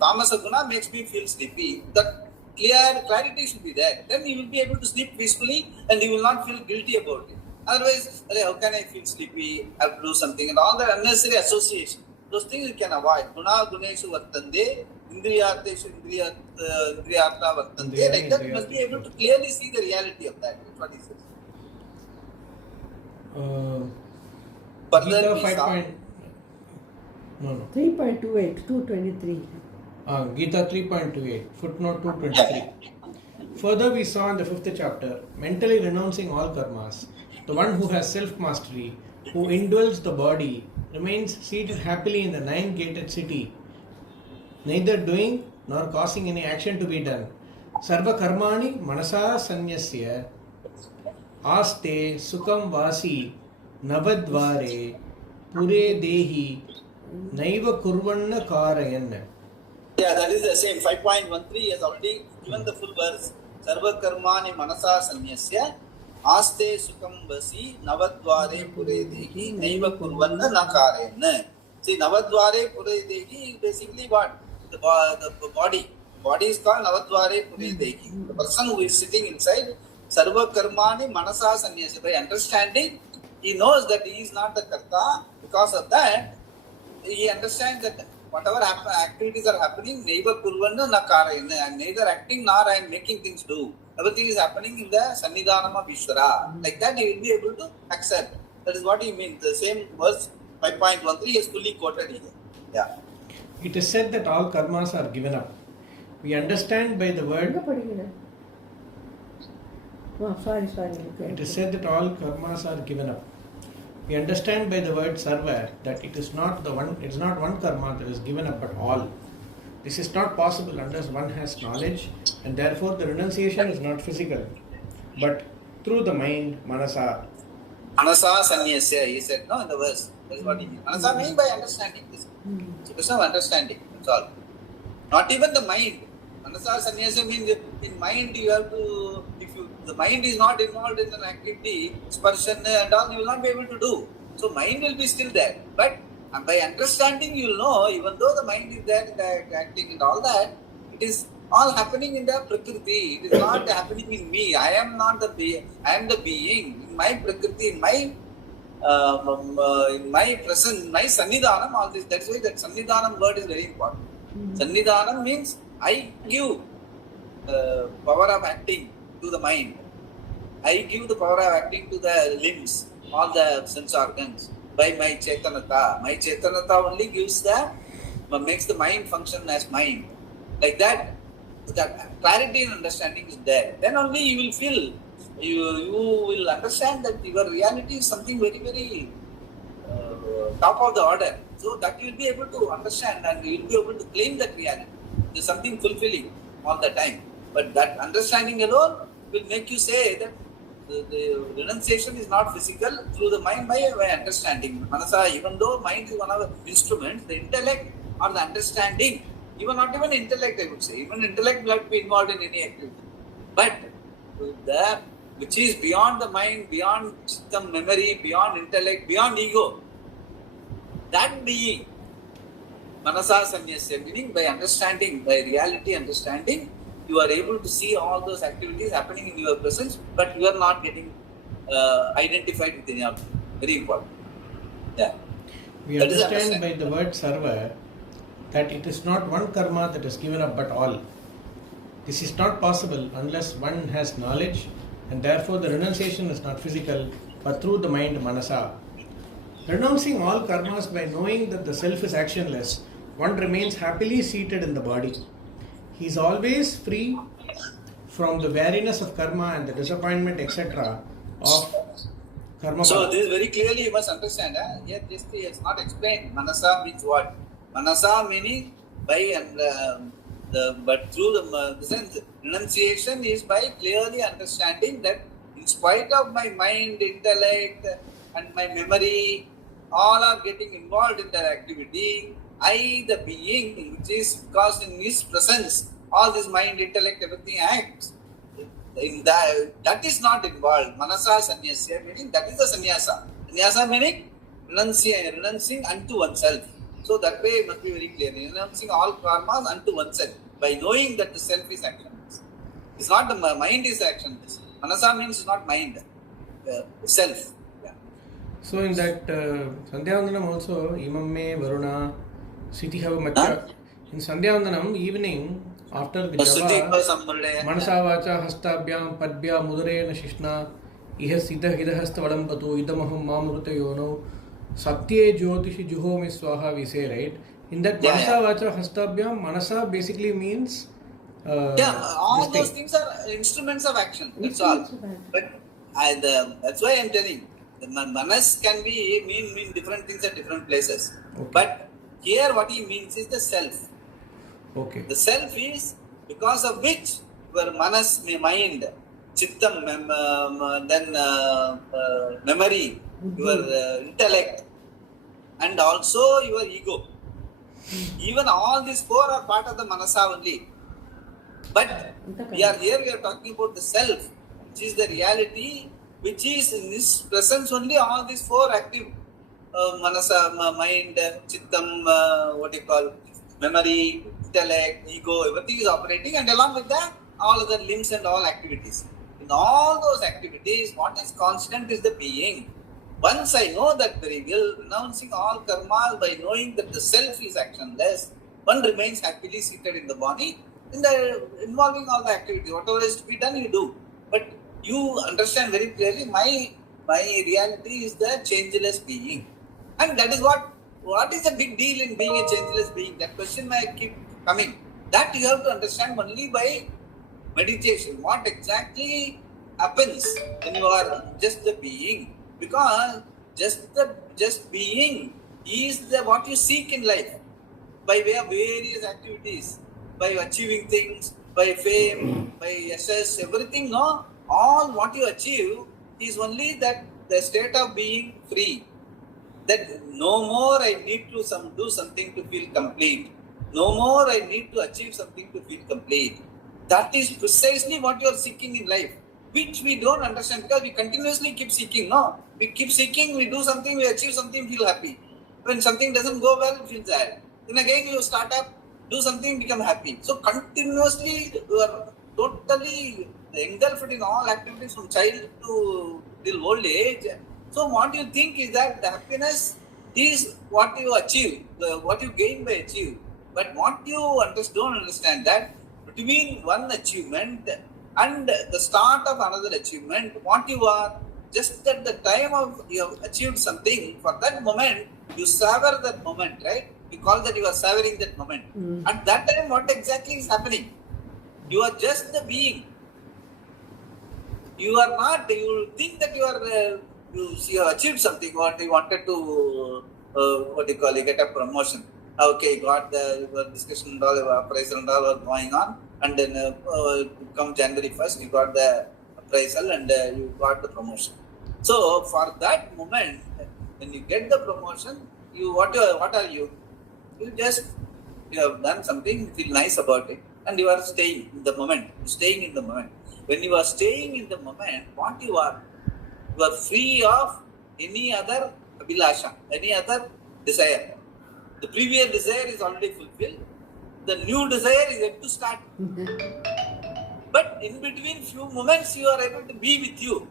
tamasa guna makes me feel sleepy. That clarity should be there. Then you will be able to sleep peacefully and you will not feel guilty about it. Otherwise, how can I feel sleepy? I have to do something, and all that unnecessary association. Those things you can avoid. Guna guneshu vartante, indriyarteshu indriyarta vartante. Like that, you must be able to clearly see the reality of that. That's what he says. Further, Gita 5. 3.28, 223. Gita 3.28, footnote 223. Further, we saw in the 5th chapter, mentally renouncing all karmas, the one who has self-mastery, who indwells the body, remains seated happily in the 9-gated city, neither doing nor causing any action to be done. Sarva karmani manasa sanyasya aste sukam vasi navadvare pure dehi naiva kurvanna karayan. Yeah, that is the same. 5.13 has already given the full verse. Sarva karmani manasa sanyasya aste sukam vasi navadvare pure dehi naiva kurvanna nakarayan. See, navadvare pure dehi is basically what? The body. Body is called navadvare pure dehi. The person who is sitting inside Sarva karmani manasa sannyasa. By understanding, he knows that he is not the karta. Because of that, he understands that whatever activities are happening, neither kurvanna na karayana, neither acting nor I am making things do. Everything is happening in the Sannidhanam of Ishvara. Like that, he will be able to accept. That is what he means. The same verse 5.13 is fully quoted here. Yeah. It is said that all karmas are given up. We understand by the word. Sorry. It is said that all karmas are given up. We understand by the word sarva that it is not one karma that is given up, but all. This is not possible unless one has knowledge, and therefore the renunciation is not physical, but through the mind, manasa. Manasa sannyasya, he said, no, in the verse. That is what he means. Manasa means by understanding this. It's a question of understanding. That's all. Not even the mind. Manasa sannyasya means in mind you have to, the mind is not involved in an activity, sparshan and all, you will not be able to do. So mind will be still there. But by understanding, you will know, even though the mind is there, the acting and all that, it is all happening in the Prakriti. It is not happening in me. I am not the being. I am the being. In my Prakriti, in my presence, in my Sannidhanam, all this. That's why that Sannidhanam word is very important. Sannidhanam means I give power of acting to the mind. I give the power of acting to the limbs, all the sense organs, by my Chetanata. My Chetanata only makes the mind function as mind. Like that, that clarity and understanding is there. Then only you will feel, you will understand that your reality is something very, very top of the order. So that you will be able to understand and you will be able to claim that reality. It is something fulfilling all the time. But that understanding alone will make you say that the renunciation is not physical through the mind by understanding. Manasa, even though mind is one of the instruments, the intellect or the understanding, even not even intellect, I would say, even intellect will have to be involved in any activity. But the which is beyond the mind, beyond some memory, beyond intellect, beyond ego, that being, Manasa Sanyasya, meaning by understanding, by reality understanding, you are able to see all those activities happening in your presence, but you are not getting identified with any of them. Very important. Yeah. We understand by the word sarva that it is not one karma that is given up, but all. This is not possible unless one has knowledge, and therefore the renunciation is not physical, but through the mind, manasa. Renouncing all karmas by knowing that the self is actionless, one remains happily seated in the body. He is always free from the weariness of karma and the disappointment, etc. of karma. So this very clearly you must understand. Here this is not explained. Manasa means what? Manasa meaning by but through the sense renunciation is by clearly understanding that in spite of my mind, intellect and my memory, all are getting involved in that activity. I, the being, which is because in his presence, all this mind, intellect, everything acts. In that is not involved. Manasa Sanyasya meaning that is the Sanyasa. Sanyasa meaning renouncing unto oneself. So that way it must be very clear. Renouncing all karmas unto oneself by knowing that the self is actionless. It's not the mind is actionless. Manasa means not mind, self. Yeah. So in that Sandhyavandanam also, Imam me Varuna Sitihava Matya. In Sandhyavandanam, evening, after the japa, Manasa Vacha Hastabhyam Padbhya Mudare Shishna Ihas Idahasta Vadampatu Idamaham Mamrute Yono Satye Jyotishi Juhomi Swaha, we say, right? In that Manasa Vacha Hastabhyam, Manasa basically means all those things are instruments of action. That's all. But that's why I'm telling. The manas can be mean different things at different places. Okay. But here what he means is the self. Okay. The self is because of which your manas, mind, chittam, then memory, your intellect, and also your ego. Even all these four are part of the manasa only. But we are talking about the self, which is the reality, which is in this presence only. All these four active manasa, mind, chittam, memory, intellect, ego, everything is operating, and along with that, all other limbs and all activities. in all those activities, what is constant is the being. Once I know that very well, renouncing all karmas by knowing that the self is actionless, one remains happily seated in the body, involving all the activity. Whatever is to be done, you do. But you understand very clearly, my reality is the changeless being. And that is what is the big deal in being a changeless being? That question may keep coming. That you have to understand only by meditation. What exactly happens when you are just the being? Because just being is what you seek in life by way of various activities, by achieving things, by fame, by SS, everything. No, all what you achieve is only that the state of being free. That no more I need to do something to feel complete. No more I need to achieve something to feel complete. That is precisely what you are seeking in life, which we don't understand because we continuously keep seeking. No, we keep seeking, we do something, we achieve something, feel happy. When something doesn't go well, feel sad. Then again you start up, do something, become happy. So continuously you are totally engulfed in all activities from child to till old age. So what you think is that the happiness is what you achieve, what you gain by achieve. But what you don't understand that between one achievement and the start of another achievement, what you are, just at the time of you have achieved something, for that moment, you savor that moment, right? We call that you are savoring that moment. At that time, what exactly is happening? You are just the being. You are not, you think that you are, you have achieved something, what you wanted to, get a promotion. Okay, got the discussion and all, appraisal and all were going on, and then come January 1st, you got the appraisal and you got the promotion. So for that moment, when you get the promotion, what are you? You have done something, feel nice about it, and you are staying in the moment. Staying in the moment. When you are staying in the moment, what you are free of any other abhilasha, any other desire. The previous desire is already fulfilled. The new desire is yet to start. But in between few moments, you are able to be with you.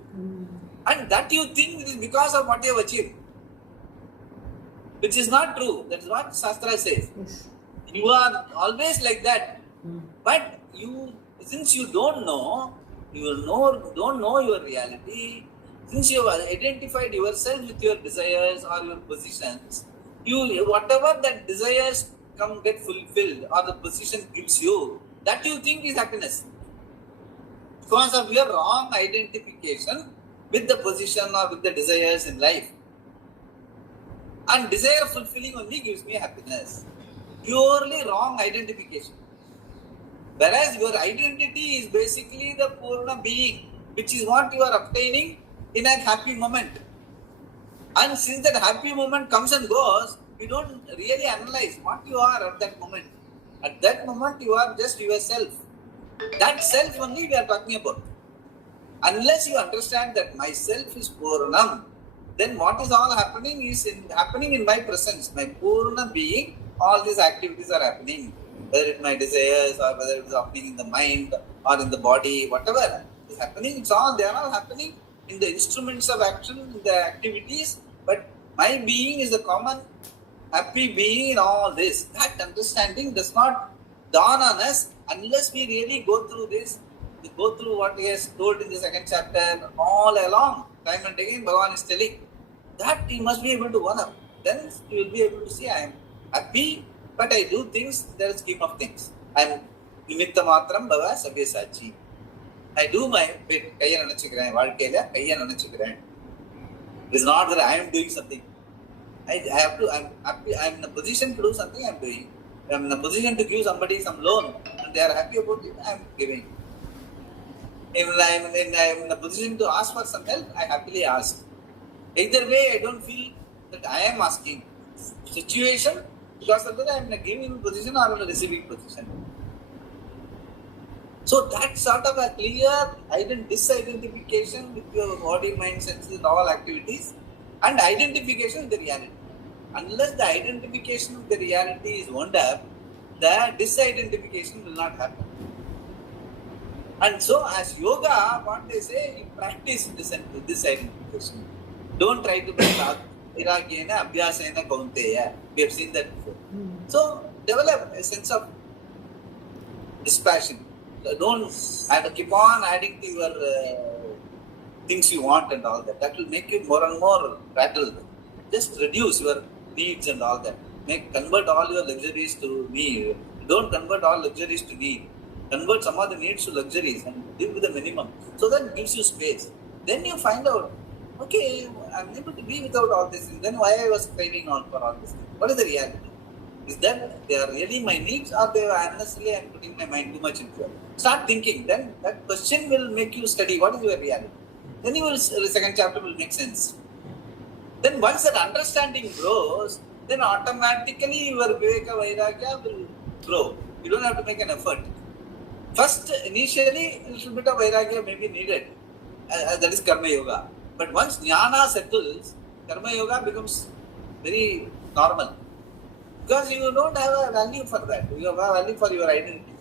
And that you think is because of what you have achieved. Which is not true. That is what Shastra says. Yes. You are always like that. But since you don't know your reality, since you have identified yourself with your desires or your positions, whatever that desires get fulfilled or the position gives you, that you think is happiness. Because of your wrong identification with the position or with the desires in life. And desire fulfilling only gives me happiness. Purely wrong identification. Whereas your identity is basically the Purna being, which is what you are obtaining in a happy moment. And since that happy moment comes and goes, you don't really analyze what you are at that moment. At that moment, you are just yourself. That self only we are talking about. Unless you understand that myself is Purnam, then what is all happening is happening in my presence. My Purna being, all these activities are happening. Whether it's my desires or whether it's happening in the mind or in the body, whatever is happening, they are all happening in the instruments of action, in the activities. But my being is the common happy being in all this. That understanding does not dawn on us unless we really go through this. We go through what he has told in the second chapter all along. Time and again, Bhagavan is telling that you must be able to one up. Then you will be able to see I am happy, but I do things, there is a scheme of things. I am nimitta matram bhava sabyasachi. I do my bit. Kaiya nanachikren, valkela kaiya nanachikren. It is not that I am doing something. I have to, I'm happy, I'm in a position to do something, I'm doing. I'm in a position to give somebody some loan and they are happy about it, I'm giving. If I'm in a position to ask for some help, I happily ask. Either way, I don't feel that I am asking. Situation, because of that I am in a giving position or in a receiving position. So that sort of a clear disidentification with your body, mind, senses and all activities and identification with the reality. Unless the identification with the reality is wound up, the disidentification will not happen. And so, as yoga, what they say, you practice this identification. Don't try to bring Iragena, Abhyasena, Kaunteya. We have seen that before. So, develop a sense of dispassion. So don't keep on adding to your things you want and all that. That will make you more and more rattled. Just reduce your needs and all that. Convert all your luxuries to need. Don't convert all luxuries to need. Convert some of the needs to luxuries and live with the minimum. So that gives you space. Then you find out, okay, I'm able to be without all this. Then why I was craving on for all this? What is the reality? Is that they are really my needs, or they are unnecessarily I'm putting my mind too much into it? Start thinking. Then that question will make you study what is your reality. Then the second chapter will make sense. Then once that understanding grows, then automatically your Viveka Vairagya will grow. You don't have to make an effort. First, initially, a little bit of Vairagya may be needed. That is Karma Yoga. But once Jnana settles, Karma Yoga becomes very normal. Because you don't have a value for that. You have a value for your identity.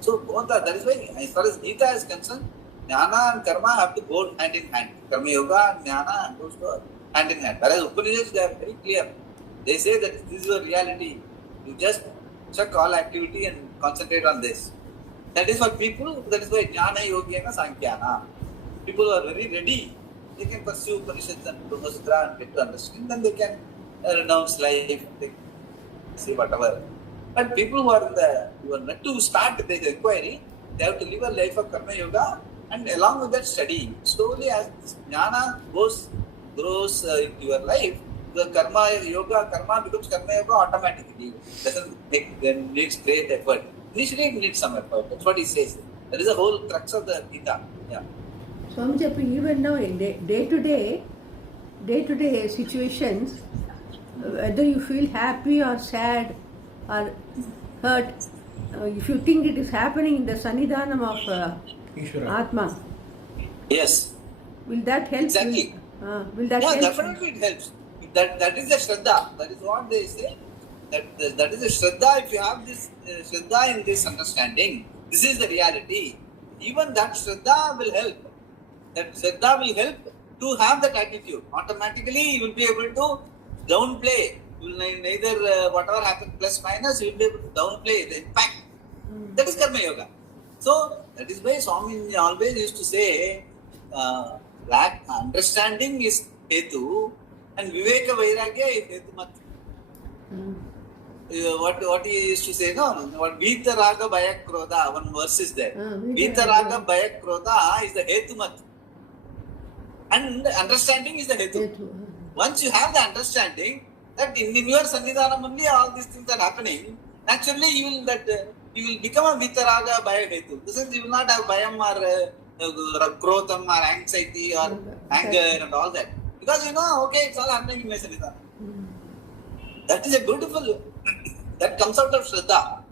So, that is why, as far as Gita is concerned, Jnana and Karma have to go hand in hand. Karma Yoga and Jnana goes hand in hand. Whereas Upanishads, they are very clear. They say that this is your reality. You just check all activity and concentrate on this. That is for people, that is why Jnana Yogena Sankhya. People who are very ready, they can pursue Upanishads and Brahma Sutra and get to understand. Then they can renounce life, they say whatever. But people who are not to start the inquiry, they have to live a life of Karma Yoga, and along with that study. Slowly as Jnana grows into your life, the Karma Yoga, Karma becomes Karma Yoga automatically. Needs great effort. Initially it needs some effort. That's what he says. That is the whole crux of the Gita. Yeah. Swamiji, even now in day-to-day situations, whether you feel happy or sad or hurt, if you think it is happening in the Sannidhanam of Atma, Yes. will that help Exactly. you? Will that help? Definitely it helps. That is the Shraddha. That is what they say. That is the Shraddha. If you have this Shraddha in this understanding, this is the reality. Even that Shraddha will help. That Shraddha will help to have that attitude. Automatically, you will be able to downplay. You will neither whatever happens plus minus, you will be able to downplay the impact. That is Karma Yoga. So that is why Swami always used to say, understanding is Hetu and Viveka Vairagya is Hetumat. What he used to say, what Vita Raga Bhayak Krodha, one verse is there. Vita Raga Bhayak Krodha is the Hetumat. And understanding is the Hetu. Once you have the understanding that in your Sannidhanam only all these things are happening, naturally you will become a Vita Raga Bhayak Hetu. This is, you will not have Bhayam or Krotham or anxiety or anger and all that. Because okay, it's all happening in my Sannidhanam. That is a beautiful, that comes out of Shraddha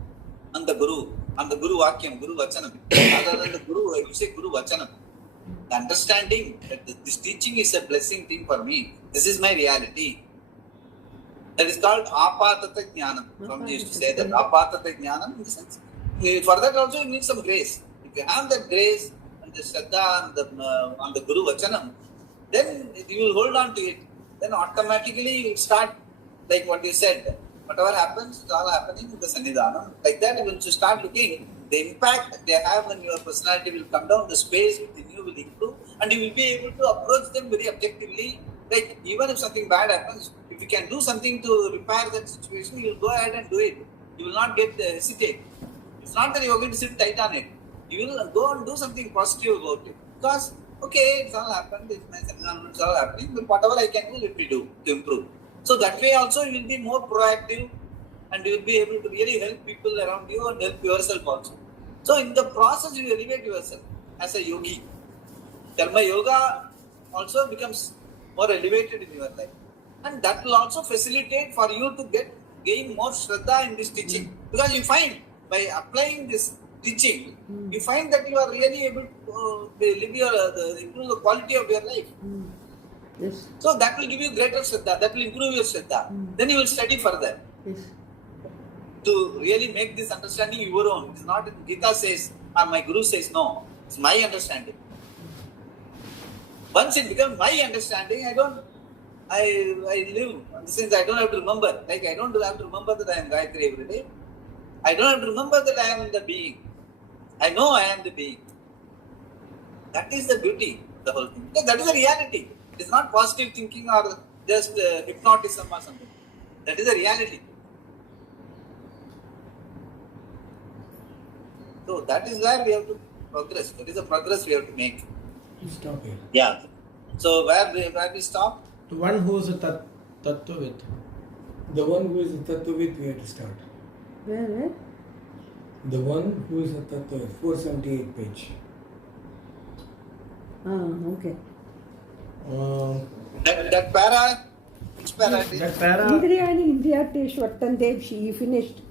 and the Guru Vakyam, Guru Vachanam. Other than the Guru, you say Guru Vachanam. The understanding that this teaching is a blessing thing for me. This is my reality. That is called Apatata Jnanam. Swami used to say that Apatata Jnanam in the sense. For that also you need some grace. If you have that grace and the Shraddha and the Guru Vachanam, then you will hold on to it. Then automatically you start, like what you said, whatever happens, it's all happening in the Sannidhanam. Like that, when you start looking, the impact they have on your personality will come down, the space within you will improve, and you will be able to approach them very objectively. Like, even if something bad happens, if you can do something to repair that situation, you will go ahead and do it. You will not hesitate. It's not that you are going to sit tight on it. You will go and do something positive about it. Because, okay, it's all happened, it's all happening, but whatever I can do, let me do to improve. So that way also you will be more proactive and you will be able to really help people around you and help yourself also. So in the process you elevate yourself as a yogi. Karma Yoga also becomes more elevated in your life. And that will also facilitate for you to gain more Shraddha in this teaching. Because you find by applying this teaching, you find that you are really able to improve the quality of your life. Yes. So that will give you greater Shraddha, that will improve your Shraddha. Then you will study further. Yes. To really make this understanding your own. It's not, Gita says, or my guru says no. It's my understanding. Once it becomes my understanding, I live. Since I don't have to remember. Like I don't have to remember that I am Gayatri every day. I don't have to remember that I am the being. I know I am the being. That is the beauty of the whole thing. Because that is the reality. It is not positive thinking or just hypnotism or something. That is the reality. So that is where we have to progress. That is the progress we have to make. Stop here. Yeah. So where we stop? The one who is a Tattvavit. The one who is a Tattvavit, we have to start. Where? The one who is a Tattvavit, 478 page. Okay. That para, which para? That para. Indriyani Indriyatesh Vartante, she finished.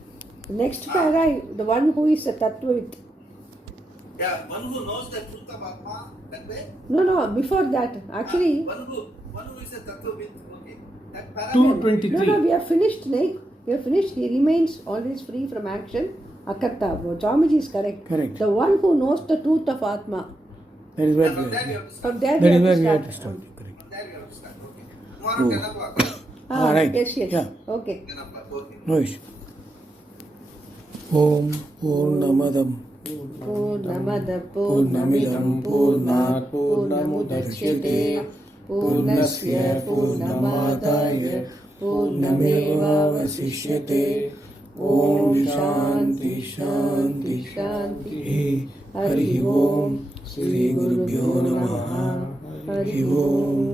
Next para, the one who is a Tattvavit. Yeah, one who knows the truth of Atma, that way. No, before that, actually. One who is a Tattvavit, okay. That para. 223. No, we have finished, Naik. We have finished. He remains always free from action. Akarta. Swamiji is correct. Correct. The one who knows the truth of Atma. That is where From there we have to start. From there That is we where we have have to to start. start. Correct. From there we have to start, okay. Tomorrow 10 o'clock. Ah, right. Yes. Yeah. Okay. 10 o'clock, okay. No issue. Om Purnamadam Purnamada Purnamidam Purnat Purnamudachyate Purnasya Purnamadaya Purnameva Vasishyate Om Shanti Shanti Shanti Hari Om Sri Gurubhyo Namaha Hari Om